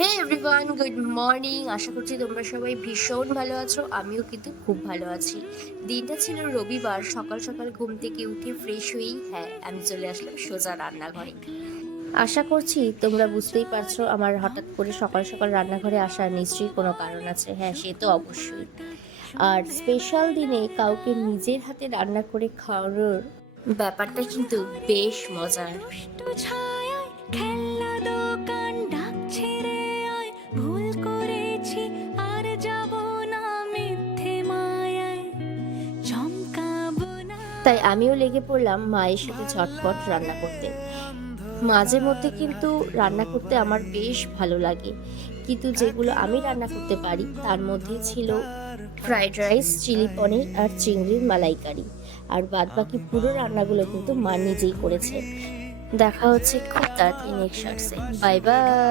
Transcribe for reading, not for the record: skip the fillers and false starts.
হে everyone, good morning. আশা করছি তোমরা সবাই ভীষণ ভালো আছো। আমিও কিন্তু খুব ভালো আছি। দিনটা ছিল রবিবার। সকাল সকাল ঘুম থেকে উঠে ফ্রেশ হয়েই আমি চলে আসলাম সোজা রান্নাঘরে। আশা করছি তোমরা বুঝতেই পারছো আমার হঠাৎ করে সকাল সকাল রান্নাঘরে আসার নিশ্চয়ই কোনো কারণ আছে। হ্যাঁ, সে তো অবশ্যই। আর স্পেশাল দিনে কাউকে নিজের হাতে রান্না করে খাওয়ানোর ব্যাপারটা কিন্তু বেশ মজার। দুষ্টু ছায়ায় খেলনা দোকান ডাকছে রে আয়, ভুল করেছি আর যাব না মিথ্যে মায়ায়, চমকাবো না। তাই আমিও লেগে পড়লাম মায়ের সাথে ঝটপট রান্না করতে। মাঝে মধ্যে কিন্তু রান্না করতে আমার বেশ ভালো লাগে, কিন্তু যেগুলো আমি রান্না করতে পারি তার মধ্যে ছিল ফ্রাইড রাইস, চিলি পনির আর চিংড়ির মালাইকারি। আর বাদবাকি পুরো রান্নাগুলো কিন্তু মা নিজেই করেছে। দেখা হচ্ছে খুব তাড়াতাড়ি নেক্সট শর্টসে। Bye bye.